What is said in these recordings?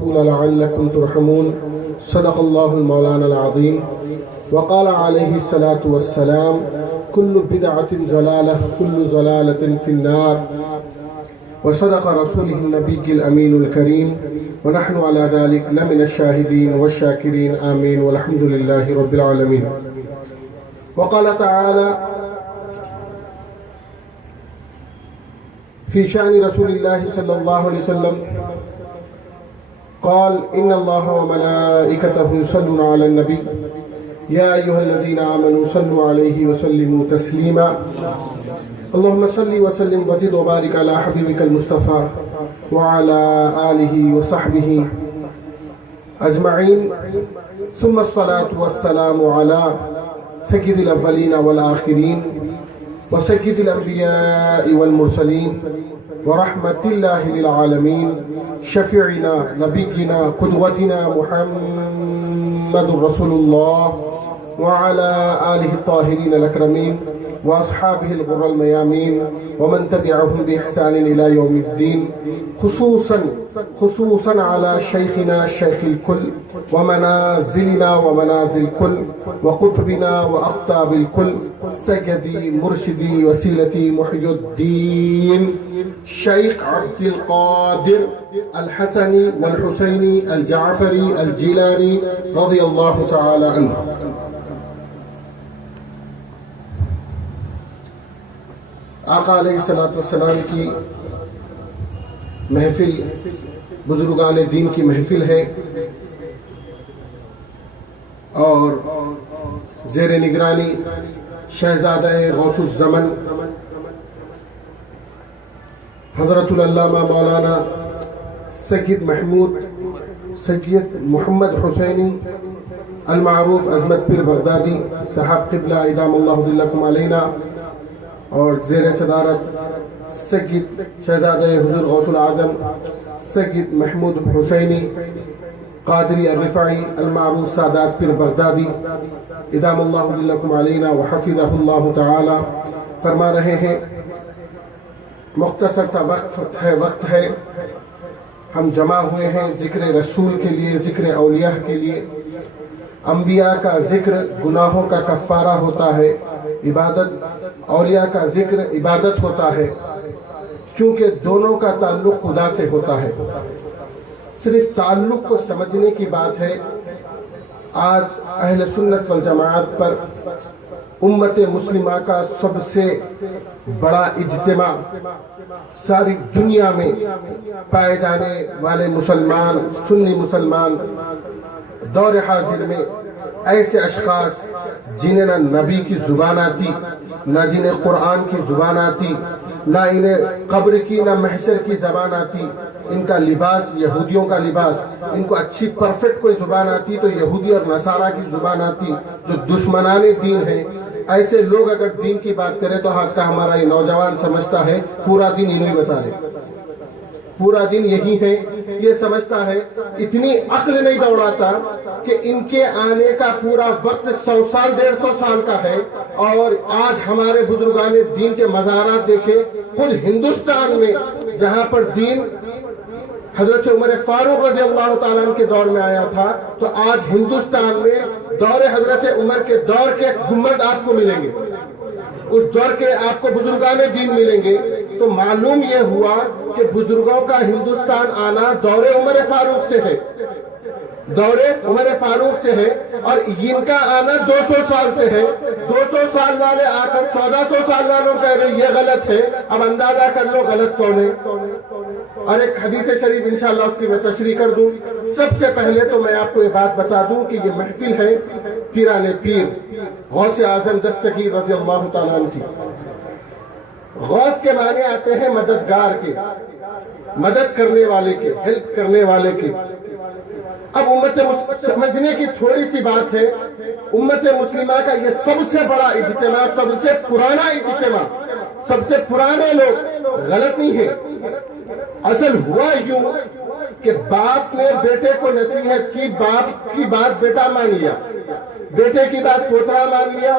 والرسول لعلكم ترحمون صدق الله المولانا العظيم وقال عليه الصلاة والسلام كل بدعة ضلالة كل ضلالة في النار وصدق رسوله النبي الأمين الكريم ونحن على ذلك لمن الشاهدين والشاكرين آمين والحمد لله رب العالمين. وقال تعالى في شأن رسول الله صلى الله عليه وسلم قال إن الله وملائكته يصلون على النبي يا أيها الذين آمنوا صلوا عليه وسلموا تسليما اللهم صل وسلم وزد وبارك على حبيبك المصطفى وعلى آله وصحبه أجمعين ثم الصلاة والسلام على سيد الأولين والآخرين وسيد الأنبياء والمرسلين ورحمة الله للعالمين شفيعنا نبينا قدوتنا محمد رسول الله وعلى آله الطاهرين الأكرمين وأصحابه الغر الميامين ومن تبعهم بإحسان إلى يوم الدين خصوصا على شيخنا الشيخ الكل ومنازلنا ومنازل كل وقطبنا وأقطاب الكل سيدي مرشدي وسيلتي محي الدين شيخ عبد القادر الحسني والحسيني الجعفري الجيلاني رضي الله تعالى عنه. آقا علیہ الصلوۃ والسلام کی محفل بزرگان دین کی محفل ہے اور زیر نگرانی شہزادہ غوث الزمن حضرت العلامہ مولانا سید محمد حسینی المعروف عظمت پیر بغدادی صاحب قبلہ ادام اللہ ظلکم علینا اور زیر صدارت سید شہزادہ حضور غوث العظم سید محمود حسینی قادری الرفعی المعروف سادات پیر بغدادی ادام اللہ ظلکم علینا وحفظہ اللہ تعالی فرما رہے ہیں مختصر سا وقت ہے ہم جمع ہوئے ہیں ذکر رسول کے لیے ذکر اولیاء کے لیے. انبیاء کا ذکر گناہوں کا کفارہ ہوتا ہے عبادت اولیاء کا ذکر عبادت ہوتا ہے کیونکہ دونوں کا تعلق خدا سے ہوتا ہے. صرف تعلق کو سمجھنے کی بات ہے. آج اہل سنت والجماعت پر امت مسلمہ کا سب سے بڑا اجتماع ساری دنیا میں پائے جانے والے مسلمان سنی مسلمان دور حاضر میں ایسے اشخاص جنہیں نہ نبی کی زبان آتی نہ جنہیں قرآن کی زبان آتی نہ انہیں قبر کی نہ محشر کی زبان آتی. ان کا لباس یہودیوں کا لباس. ان کو اچھی پرفیکٹ کوئی زبان آتی تو یہودی اور نصارہ کی زبان آتی جو دشمنان دین ہیں. ایسے لوگ اگر دین کی بات کریں تو آج کا ہمارا یہ نوجوان سمجھتا ہے پورا دین انہی بتا رہے پورا دن یہی ہے. یہ سمجھتا ہے اتنی عقل نہیں دوڑاتا کہ ان کے آنے کا پورا وقت 100 سال 150 سال کا ہے. اور آج ہمارے بزرگان دین کے مزارات دیکھے خود ہندوستان میں جہاں پر دین حضرت عمر فاروق رضی اللہ تعالیٰ عنہ کے دور میں آیا تھا تو آج ہندوستان میں دور حضرت عمر کے دور کے گنبد آپ کو ملیں گے. اس دور کے آپ کو بزرگان دین ملیں گے. تو معلوم یہ ہوا کہ بزرگوں کا ہندوستان آنا دور عمر فاروق سے ہے دور عمر فاروق سے ہے اور ان کا آنا 200 سال سے ہے. 200 سال والے آ کر 1400 سال والوں کہہ رہے یہ غلط ہے. اب اندازہ کر لو غلط کون ہے. اور ایک حدیث شریف انشاءاللہ اس کی میں تشریح کر دوں. سب سے پہلے تو میں آپ کو یہ بات بتا دوں کہ یہ محفل ہے پیران پیر غوث اعظم دستگیر رضی اللہ تعالیٰ عنہ کی. غوث کے معنی آتے ہیں مددگار کے مدد کرنے والے کے ہیلپ کرنے والے کے. اب امت سمجھنے کی تھوڑی سی بات ہے. امت مسلمہ کا یہ سب سے بڑا اجتماع سب سے پرانا اجتماع سب سے پرانے لوگ غلط نہیں ہے. اصل ہوا یوں کہ باپ نے بیٹے کو نصیحت کی باپ کی بات بیٹا مان لیا بیٹے کی بات پوترا مان لیا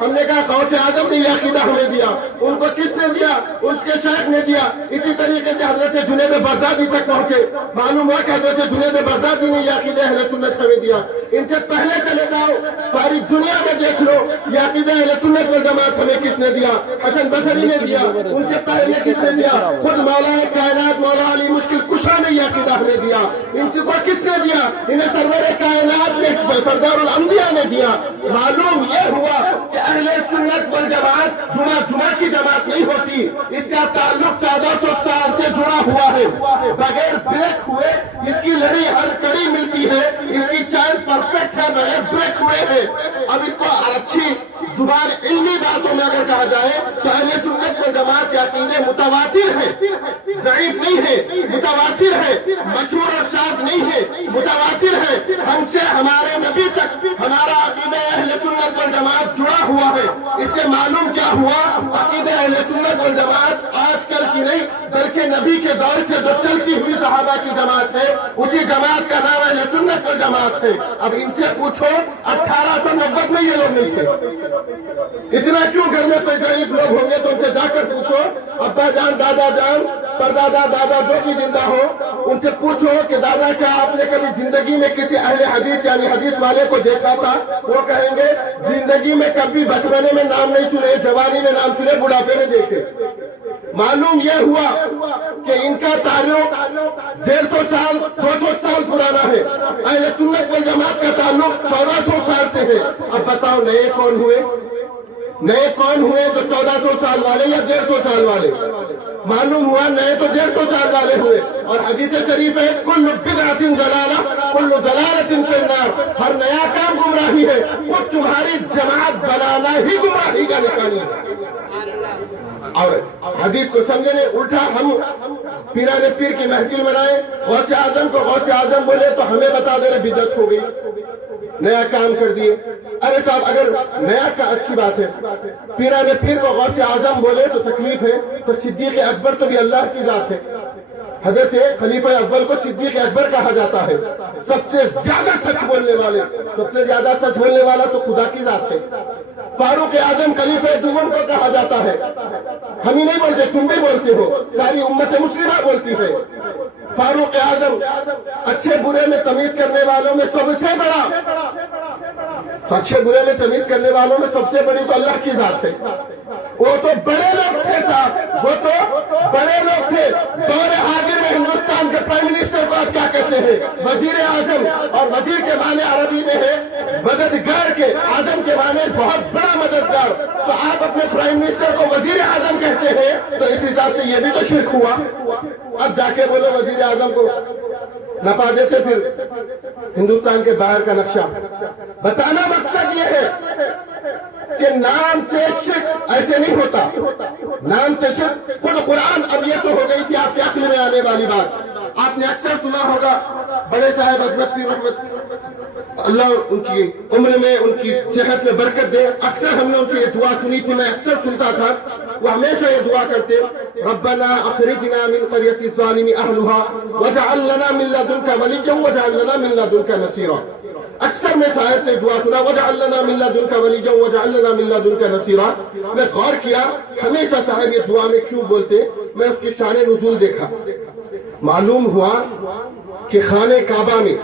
ہم نے کہا غوث اعظم نے یہ عقیدہ ہمیں دیا. ان کو کس نے دیا؟ ان کے شیخ نے دیا. اسی طریقے سے حضرت جنید بغدادی تک پہنچے. معلوم ہوا کہ حضرت جنید بغدادی نے یہ عقیدہ اہل سنت ہمیں دیا. ان سے پہلے چلے جاؤ, ساری دنیا میں دیکھ لو یہ عقیدہ اہل سنت والجماعت ہمیں کس نے دیا؟ حسن بصری نے دیا. ان سے پہلے کس نے دیا؟ خود مولا کائنات مولا علی مشکل کشا نے یہ عقیدہ ہمیں دیا. ان سے کو کس نے دیا؟ انہیں سرور کائنات نے سردار الانبیاء نے دیا. معلوم یہ ہوا کہ اہل سنت والجماعت جمعہ کی جماعت نہیں ہوتی. اس کا تعلق 1400 سال سے جڑا ہوا ہے. بغیر بریک ہوئے اس کی لڑی ہر کڑی ملتی ہے. اس کی چاند پرفیکٹ ہے, بغیر بریک ہوئے ہے. اب اس کو اچھی زبان علمی باتوں میں اگر کہا جائے تو اہل سنت والجماعت کے عقیدے متواتر ہیں, ضعیف نہیں ہے, متواتر ہے, مشہور اور شاذ نہیں ہے, متواتر ہے. ہم سے ہمارے نبی تک ہمارا عقیدہ اہل سنت والجماعت جڑا ہوا ہے. اس سے معلوم کیا ہوا؟ عقیدہ اہل سنت والجماعت آج کل کی نہیں بلکہ نبی کے دور سے جو چلتی ہوئی صحابہ کی جماعت ہے, اسی جماعت کا نام اہل سنت والجماعت ہے. اب ان سے پوچھو 1890 میں یہ لوگ نہیں تھے. اتنا کیوں گھر میں کوئی غریب لوگ ہوں گے تو ان سے جا کر پوچھو, ابا جان, دادا جان, پردادا, دادا جو بھی زندہ ہو, ان سے پوچھو کہ دادا کیا آپ نے کبھی زندگی میں کسی اہل حدیث یعنی حدیث والے کو دیکھا تھا؟ وہ کہیں گے زندگی میں کبھی بچپنے میں نام نہیں سنے, جوانی میں نام سنے, بڑھاپے میں دیکھے. معلوم یہ ہوا کہ ان کا تعلق 150 سال 200 سال پرانا ہے. اہل سنت والجماعت کا تعلق 1400 سال سے ہے. اب بتاؤ نئے کون ہوئے؟ نئے کون ہوئے تو 1400 سال والے یا 150 سال والے؟ معلوم ہوا نئے تو 150 سال والے ہوئے. اور حدیث شریف ہے کل بدعۃ ضلالہ کل ضلالۃ فی النار. ہر نیا کام گمراہی ہے, خود تمہاری جماعت بنانا ہی گمراہی کا نشانی ہے. اور حدیث کو سمجھنے الٹا ہم پیران پیر کی محفل منائے, غوث اعظم کو غوث اعظم بولے تو ہمیں بتا دینا بدعت ہو گئی, نیا کام کر دیے. ارے صاحب اگر نیا کا اچھی بات ہے, پیران پیر کو غوث اعظم بولے تو تکلیف ہے, تو صدیق اکبر تو بھی اللہ کی ذات ہے. حضرت خلیفہ اول کو صدیق اکبر کہا جاتا ہے. سب سے زیادہ سچ بولنے والے, سب سے زیادہ سچ بولنے والا تو خدا کی ذات ہے. فاروق اعظم خلیفہ دوم کو کہا جاتا ہے. ہم ہی نہیں بولتے, تم بھی بولتے ہو, ساری امت مسلمہ بولتی ہے. فاروق اعظم اچھے برے میں تمیز کرنے والوں میں سب سے بڑا, اچھے برے میں تمیز کرنے والوں میں سب سے بڑی تو اللہ کی ذات ہے. وہ تو بڑے لوگ تھے صاحب, وہ تو بڑے لوگ تھے. دور حاضر میں ہندوستان کے پرائم منسٹر کو آپ کیا کہتے ہیں؟ وزیر اعظم. اور وزیر کے معنی عربی میں ہے مددگار کے, اعظم کے معنی بہت بڑا مددگار. تو آپ اپنے پرائم منسٹر کو وزیر اعظم کہتے ہیں تو اس حساب سے یہ بھی تو شرک ہوا. اب جا کے بولو وزیر اعظم کو نپا دیتے پھر ہندوستان کے باہر کا نقشہ. بتانا مقصد یہ ہے کہ نام سے شرک ایسے نہیں ہوتا. نام سے شرک خود قرآن, اب یہ تو ہو گئی تھی آپ کے عقل میں آنے والی بات. آپ نے اکثر سنا ہوگا بڑے صاحب عظمت پیر رحمت اللہ ان کی عمر میں ان کی صحت میں برکت دے, اکثر ہم نے ان سے یہ دعا سنی تھی, میں اکثر سنتا تھا. وہ ہمیشہ یہ دعا کرتے ربنا اخرجنا من قرية الظالم اهلها واجعل لنا من لدنك وليا واجعل لنا من لدنك نصيرا. اکثر میں صاحب سے دعا سنا واجعل لنا من لدنك وليا واجعل لنا من لدنك نصيرا. میں غور کیا ہمیشہ صاحب یہ دعا میں کیوں بولتے, میں اس کی شان نزول دیکھا. معلوم ہوا کہ خانہ کعبہ میں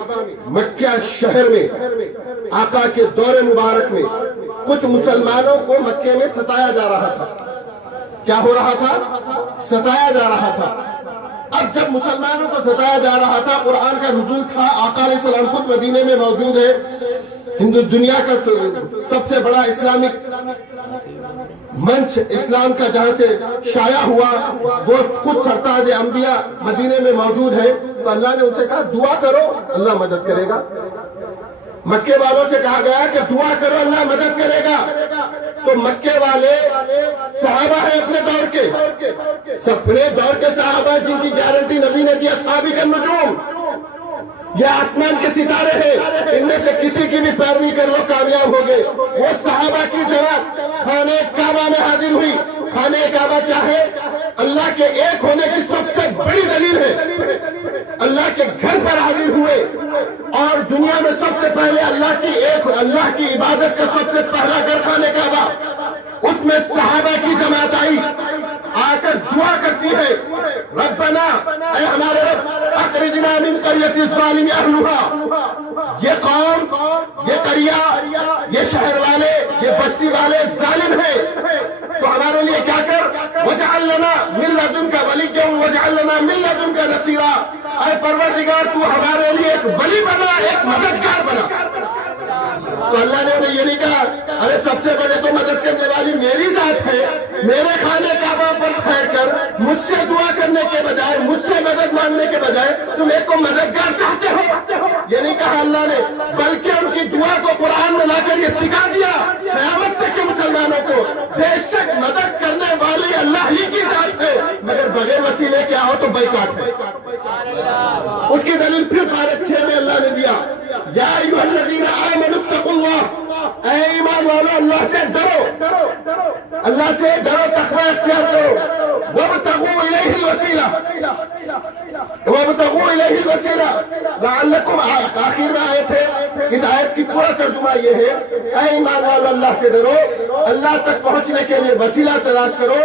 مکہ شہر میں آقا کے دور مبارک میں کچھ مسلمانوں کو مکے میں ستایا جا رہا تھا. کیا ہو رہا تھا؟ ستایا جا رہا تھا. اب جب مسلمانوں کو ستایا جا رہا تھا, قرآن کا نزول تھا, آقا علیہ السلام خود مدینے میں موجود ہے. دنیا کا سب سے بڑا اسلامک منچ اسلام کا جہاں سے شائع ہوا وہ خود سرتاج انبیاء مدینے میں موجود ہے. تو اللہ نے ان سے کہا دعا کرو اللہ مدد کرے گا. مکے والوں سے کہا گیا کہ دعا کرو اللہ مدد کرے گا. تو مکے والے صحابہ ہیں اپنے دور کے, اپنے دور کے صحابہ جن کی گارنٹی نبی نے دی اصحابی کا نجوم, یہ آسمان کے ستارے ہیں, ان میں سے کسی کی بھی پیروی کر لو کامیاب ہو گئے. وہ صحابہ کی جماعت خانہ کعبہ میں حاضر ہوئی. خانہ کعبہ کیا ہے؟ اللہ کے ایک ہونے کی سب سے بڑی دلیل ہے. اللہ کے گھر پر حاضر ہوئے اور دنیا میں سب سے پہلے اللہ کی عبادت کا سب سے پہلا گھر خانہ کعبہ، اس میں صحابہ کی جماعت آئی، آ کر دعا کرتی ہے، ربنا، اے ہمارے رب، اخرجنا من قریۃ الظالم اہلھا، یہ قوم، یہ قریہ، یہ شہر والے، یہ بستی والے ظالم ہیں، تو ہمارے لیے کیا کر، وَاجْعَلْ لَنَا مِن لَّدُنْكَ وَلِيًّا وَاجْعَلْ لَنَا مِن لَّدُنْكَ نَصِيرًا، اے پروردگار تو ہمارے لیے ایک ولی بنا، ایک مددگار بنا۔ تو اللہ نے انہیں یہ نہیں کہا ارے سب سے بڑے تو مدد کرنے والی میری ذات ہے، میرے خانہ کعبہ پر ٹھہر کر مجھ سے دعا کرنے کے بجائے، مجھ سے مدد مانگنے کے بجائے تم ایک کو مددگار چاہتے ہو، یہ نہیں کہا اللہ نے، بلکہ ان کی دعا کو قرآن میں لا کر یہ سکھا دیا قیامت تک کے مسلمانوں کو، بے شک مدد کرنے والی اللہ ہی کی ذات ہے، مگر بغیر وسیلے کے آؤ تو بیکاٹ ہے۔ اس کی دلیل پھر پارہ 6 میں اللہ نے دیا، یا ایھا الذین آمنوا اتقوا اللہ، اے ایمان والو اللہ سے ڈرو، اللہ سے ڈرو، تقوی اختیار کرو، وابتغوا الیہ الوسیلہ، وابتغوا الیہ الوسیلہ لعلکم، آخر میں آیت ہے، اس آیت کی پورا ترجمہ یہ ہے، اے ایمان والو اللہ سے ڈرو، اللہ تک پہنچنے کے لیے وسیلہ تلاش کرو،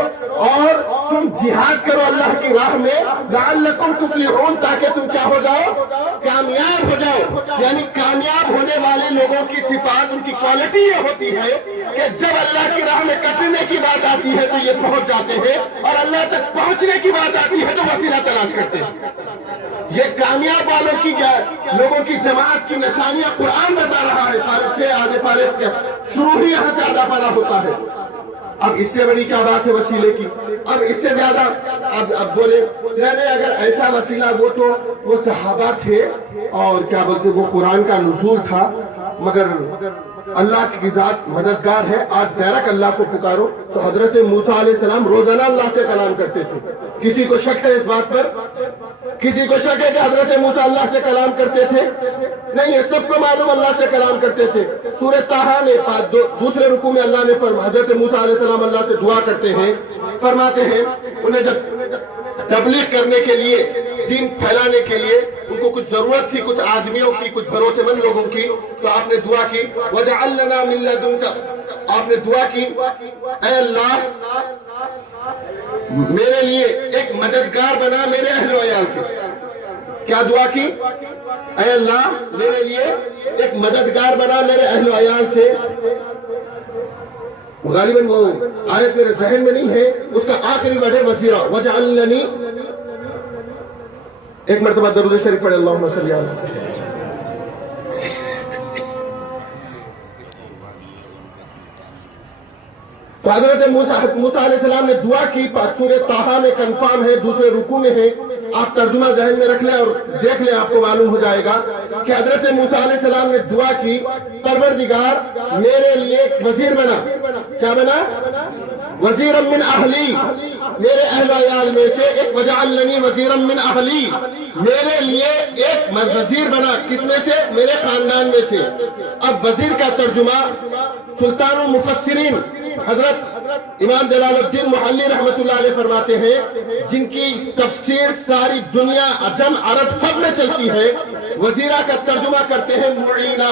اور تم جہاد کرو اللہ کی راہ میں، لعلکم تفلحون، تاکہ تم کیا ہو جاؤ، کامیاب ہو جاؤ۔ یعنی کامیاب ہونے والے لوگوں کی صفات، ان کی کوالٹی یہ ہوتی ہے کہ جب اللہ کی راہ میں کٹنے کی بات آتی ہے تو یہ پہنچ جاتے ہیں، اور اللہ تک پہنچنے کی بات آتی ہے تو وسیلہ تلاش کرتے ہیں۔ یہ کامیاب والوں کی لوگوں کی جماعت کی نشانیاں قرآن بتا رہا ہے، پارہ 6 آدھے پارے شروع ہی یہاں سے آدھا پارہ ہوتا ہے۔ اب اس سے بڑی کیا بات ہے وسیلے کی، اب اس سے زیادہ اب بولے نہیں، اگر ایسا وسیلہ وہ تو وہ صحابہ تھے، اور کیا بولتے وہ قرآن کا نزول تھا، مگر اللہ کی ذات مددگار ہے، آج ڈائریکٹ اللہ کو پکارو۔ تو حضرت موسیٰ علیہ السلام روزانہ اللہ سے کلام کرتے تھے، کسی کو شک ہے اس بات پر؟ کسی کو شک ہے کہ حضرت موسیٰ اللہ سے کلام کرتے تھے؟ نہیں ہے، سب کو معلوم اللہ سے کلام کرتے تھے۔ سورہ طٰہٰ میں دوسرے رکوع میں اللہ نے فرمایا، حضرت موسیٰ علیہ السلام اللہ سے دعا کرتے ہیں، فرماتے ہیں انہیں جب تبلیغ کرنے کے لیے، دین پھیلانے کے لیے ان کو کچھ ضرورت تھی، کچھ آدمیوں کی، کچھ بھروسے مند لوگوں کی، تو آپ نے دعا کی، وَاجْعَلْ لَنَا مِن لَّدُنْكَ، آپ نے دعا کی اے اللہ میرے لیے ایک مددگار بنا میرے اہل و عیال سے۔ کیا دعا کی؟ اے اللہ میرے لیے ایک مددگار بنا میرے اہل و عیال سے۔ غالباً وہ آیت میرے ذہن میں نہیں ہے، اس کا آخری ورڈ ہے وزیرا، وَاجْعَلْنِي، ایک مرتبہ درود شریف پڑھے، اللہم صلی علی وسلم۔ تو حضرت موسیٰ علیہ السلام نے دعا کی، سورہ طٰہٰ میں کنفرم ہے، دوسرے رکوع میں ہے، آپ ترجمہ ذہن میں رکھ لیں اور دیکھ لیں، آپ کو معلوم ہو جائے گا کہ حضرت موسیٰ علیہ السلام نے دعا کی، پروردگار میرے لیے ایک وزیر بنا۔ کیا بنا؟ وزیرا من اہلی، میرے اہل و عیال میں سے ایک، وَاجْعَلْ لَنِي وَزِيرًا مِّنْ أَهْلِي، میرے لیے ایک وزیر بنا، کس میں سے؟ میرے خاندان میں سے۔ اب وزیر کا ترجمہ سلطان المفسرین حضرت امام جلال الدین محلی رحمت اللہ علیہ فرماتے ہیں، جن کی تفسیر ساری دنیا عجم عرب سب میں چلتی ہے، وزیرہ کا ترجمہ کرتے ہیں معینہ،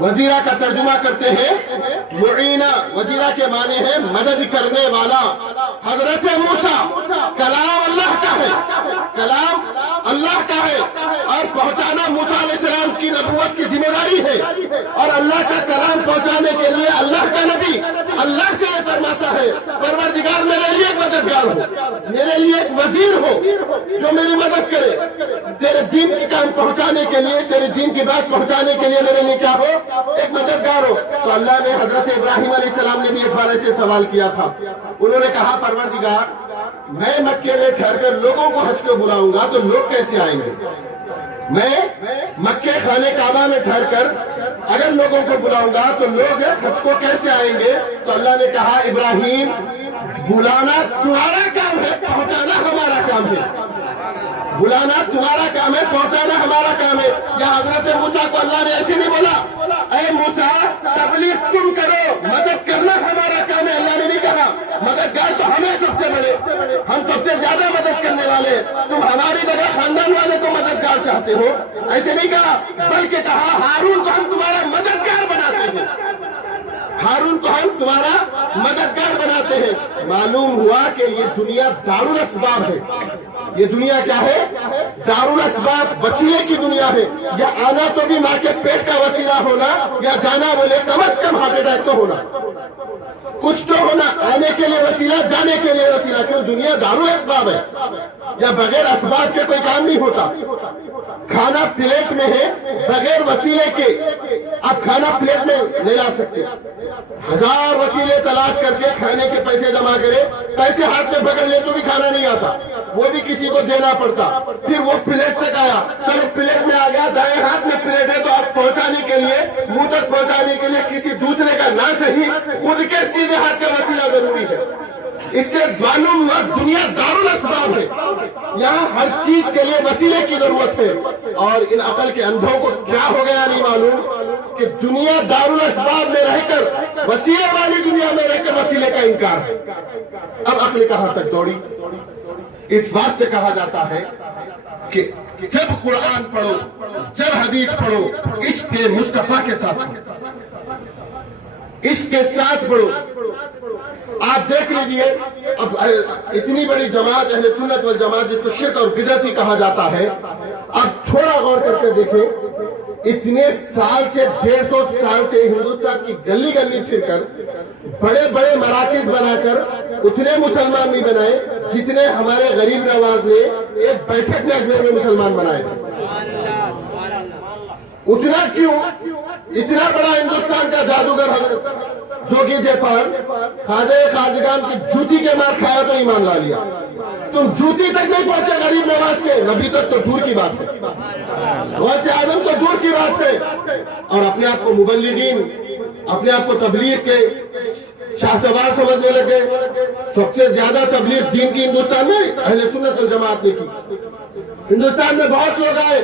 وزیرہ کا ترجمہ کرتے ہیں معینہ، وزیرہ کے معنی ہے مدد کرنے والا۔ حضرت موسیٰ کلام اللہ کا ہے، کلام اللہ کا ہے، اور پہنچانا موسیٰ علیہ السلام کی نبوت کی ذمہ داری ہے، اور اللہ کا کلام پہنچانے کے لیے اللہ کا نبی اللہ سے یہ فرماتا ہے، پروردگار میرے لیے ایک مددگار ہو، میرے لیے ایک وزیر ہو جو میری مدد کرے، تیرے دین کی کام پہنچانے کے لیے، تیرے دین کی بات پہنچانے کے لیے میرے لیے کیا ہو؟ ایک مددگار ہو۔ تو اللہ نے حضرت ابراہیم علیہ السلام نے بھی ایک بار ایسے سوال کیا تھا، انہوں نے کہا پروردگار میں مکے میں ٹھہر کر لوگوں کو حج کو بلاؤں گا تو لوگ کیسے آئیں گے؟ میں مکے خانہ کعبہ میں ٹھہر کر اگر لوگوں کو بلاؤں گا تو لوگ حج کو کیسے آئیں گے؟ تو اللہ نے کہا ابراہیم بلانا تمہارا کام ہے، پہنچانا ہمارا کام ہے، بلانا تمہارا کام ہے، پہنچانا ہمارا کام ہے۔ یا حضرت موسیٰ کو اللہ نے ایسے نہیں بولا اے موسیٰ تبلیغ تم کرو، مدد کرنا ہمارا کام ہے، اللہ نے نہیں کہا مددگار تو ہمیں سب سے بڑے، ہم سب سے زیادہ مدد کرنے والے، تم ہماری جگہ خاندان والے کو مددگار مددگار چاہتے ہو، ایسے نہیں کہا، بلکہ کہا ہارون کو ہم تمہارا مددگار بناتے ہیں، ہارون کو ہم تمہارا مددگار بناتے ہیں۔ معلوم ہوا کہ یہ دنیا دارالاسباب ہے، یہ دنیا کیا ہے؟ دارالاسباب، وسیلے کی دنیا ہے۔ یا آنا تو بھی ماں کے پیٹ کا وسیلہ ہونا، یا جانا بولے کم از کم ہارٹ اٹیک تو ہونا، کچھ تو ہونا، آنے کے لیے وسیلہ، جانے کے لیے وسیلہ۔ کیوں؟ دنیا دارالاسباب ہے، یا بغیر اسباب کے کوئی کام نہیں ہوتا۔ کھانا پلیٹ میں ہے، بغیر وسیلے کے آپ کھانا پلیٹ میں نہیں لا سکتے۔ ہزار وسیلے تلاش کر کے کھانے کے پیسے جمع کرے، پیسے ہاتھ میں پکڑ لے تو بھی کھانا نہیں آتا، وہ بھی کسی کو دینا پڑتا، پھر وہ پلیٹ تک آیا، چلو پلیٹ میں آ گیا، دائیں ہاتھ میں پلیٹ ہے تو آپ پہنچانے کے لیے، منہ تک پہنچانے کے لیے کسی دوسرے کا نہ صحیح خود کے سیدھے ہاتھ کا وسیلہ ضروری ہے۔ اس سے معلوم ہوا دنیا دارالاسباب ہے، یہاں ہر چیز کے لیے وسیلے کی ضرورت ہے۔ اور ان عقل کے اندھوں کو کیا ہو گیا نہیں معلوم کہ دنیا دارالاسباب میں رہ کر، وسیلے والی دنیا میں رہ کر وسیلے کا انکار ہے۔ اب عقل کہاں تک دوڑی؟ اس واسطے کہا جاتا ہے کہ جب قرآن پڑھو، جب حدیث پڑھو، عشق کے مصطفیٰ کے ساتھ پڑھو، عشق کے ساتھ پڑھو۔ آپ دیکھ لیجئے، اب اتنی بڑی جماعت اہل سنت والجماعت جس کو شرک اور بدعتی کہا جاتا ہے، اب تھوڑا غور کر کے دیکھیں، اتنے سال سے 150 سال سے ہندوستان کی گلی گلی پھر کر، بڑے بڑے مراکز بنا کر اتنے مسلمان نہیں بنائے جتنے ہمارے غریب نواز نے ایک بیٹھک میں اجمیر میں مسلمان بنائے تھے۔ اتنا کیوں؟ اتنا بڑا ہندوستان کا جادوگر حضرت جوگی جیپال خواجہ خواجگان کی جوتی کے مار کھایا تو ایمان لا لیا۔ تم جوتی تک نہیں پہنچے غریب نواز کے، نبی تک تو دور کی بات ہے، غوث اعظم تو دور کی بات ہے، اور اپنے آپ کو مبلغین، اپنے آپ کو تبلیغ کے شاہ سوار سمجھنے لگے۔ سب سے زیادہ تبلیغ دین کی ہندوستان میں اہل سنت والجماعت نے کی۔ ہندوستان میں بہت لوگ آئے،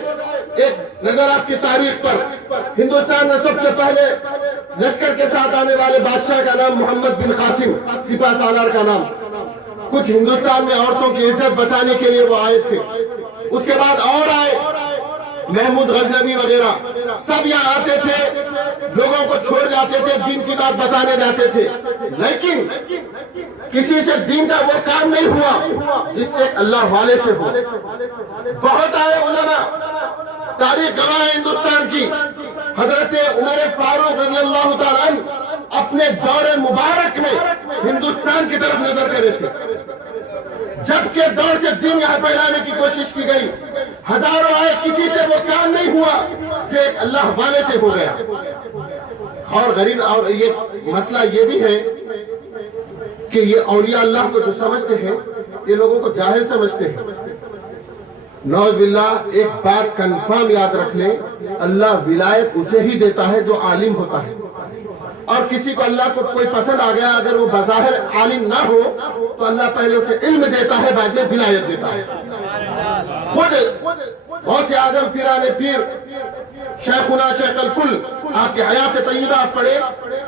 ایک نظر آپ کی تاریخ پر، ہندوستان میں سب سے پہلے لشکر کے ساتھ آنے والے بادشاہ کا نام محمد بن قاسم، سپہ سالار کا نام۔ کچھ ہندوستان میں عورتوں کی عزت بچانے کے لیے وہ آئے تھے، اس کے بعد اور آئے، محمود غزنوی وغیرہ سب یہاں آتے تھے، لوگوں کو چھوڑ جاتے تھے، دین کی بات بتانے جاتے تھے، لیکن کسی سے دین کا وہ کام نہیں ہوا جس سے اللہ والے سے ہوا۔ بہت آئے علماء، تاریخ گواہ ہے ہندوستان کی، حضرت عمر فاروق رضی اللہ تعالیٰ عنہ اپنے دور مبارک میں ہندوستان کی طرف نظر کرے تھے، جبکہ دور سے دین یہاں پھیلانے کی کوشش کی گئی، ہزاروں آئے، کسی سے وہ کام نہیں ہوا جو ایک اللہ والے سے ہو گیا۔ اور غریب، اور یہ مسئلہ یہ بھی ہے کہ یہ اولیاء اللہ کو جو سمجھتے ہیں یہ لوگوں کو جاہل سمجھتے ہیں۔ نعوذ باللہ، ایک بات کنفرم یاد رکھ لیں، اللہ ولایت اسے ہی دیتا ہے جو عالم ہوتا ہے، اور کسی کو اللہ کو کوئی پسند آ گیا اگر وہ بظاہر عالم نہ ہو تو اللہ پہلے اسے علم دیتا ہے، بعد میں ولایت دیتا ہے۔ خود غوث اعظم پیران پیر شیخنا شیخ الکل، آپ کی حیات طیبہ آپ پڑھے،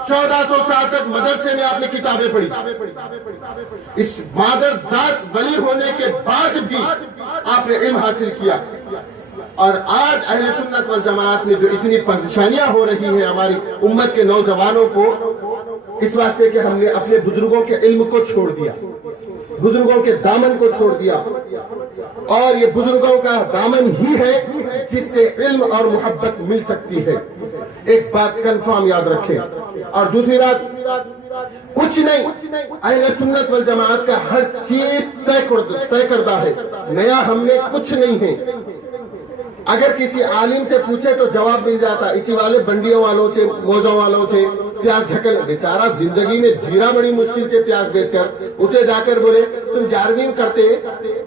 1400 سال تک مدرسے میں آپ نے کتابیں پڑھی، اس مادر ذات ولی ہونے کے بعد بھی آپ نے علم حاصل کیا۔ اور آج اہل سنت والجماعت میں جو اتنی پریشانیاں ہو رہی ہیں ہماری امت کے نوجوانوں کو، اس واسطے کہ ہم نے اپنے بزرگوں کے علم کو چھوڑ دیا، بزرگوں کے دامن کو چھوڑ دیا، اور یہ بزرگوں کا دامن ہی ہے جس سے علم اور محبت مل سکتی ہے۔ ایک بات کنفرم یاد رکھیں، اور دوسری بات، کچھ نہیں، اہل سنت والجماعت کا ہر چیز طے کردہ ہے، نیا ہم میں کچھ نہیں ہے۔ اگر کسی عالم سے پوچھے تو جواب مل جاتا، اسی والے بنڈیوں والوں سے، موزوں والوں سے پیاز جھکل، بیچارہ زندگی میں جینا بڑی مشکل سے پیاز بیچ کر، اسے جا کر بولے تم جاروین کرتے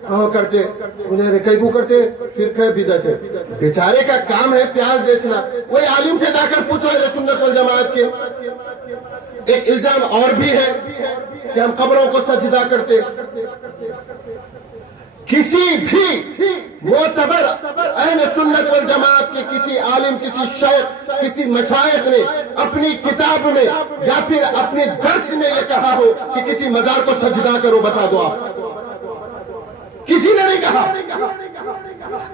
انہیں رکیبو کرتے، پھر کہ بدعت ہے، بیچارے کا کام ہے پیاز بیچنا۔ وہی عالم سے جا کر پوچھو اہل سنت والجماعت کے۔ ایک الزام اور بھی ہے کہ ہم قبروں کو سجدہ کرتے۔ کسی بھی معتبر اہل سنت والجماعت کے کسی عالم، کسی شیخ، کسی مشائخ نے اپنی کتاب میں یا پھر اپنے درس میں یہ کہا ہو کہ کسی مزار کو سجدہ کرو، بتا دو آپ، کسی نے نہیں کہا۔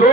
2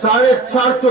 450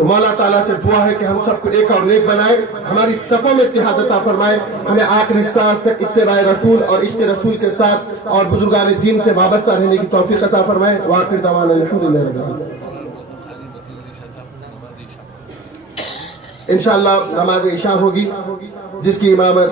تو مولا تعالیٰ سے دعا ہے کہ ہم سب کو ایک اور نیک بنائے, ہماری صفوں میں اتحاد عطا فرمائے, ہمیں آخری سانس تک اتباع رسول اور عشق رسول کے ساتھ اور بزرگان دین سے وابستہ رہنے کی توفیق عطا فرمائے. وآخر دعوانا الحمدللہ رب العالمین. انشاءاللہ نماز عشاء ہوگی جس کی امامت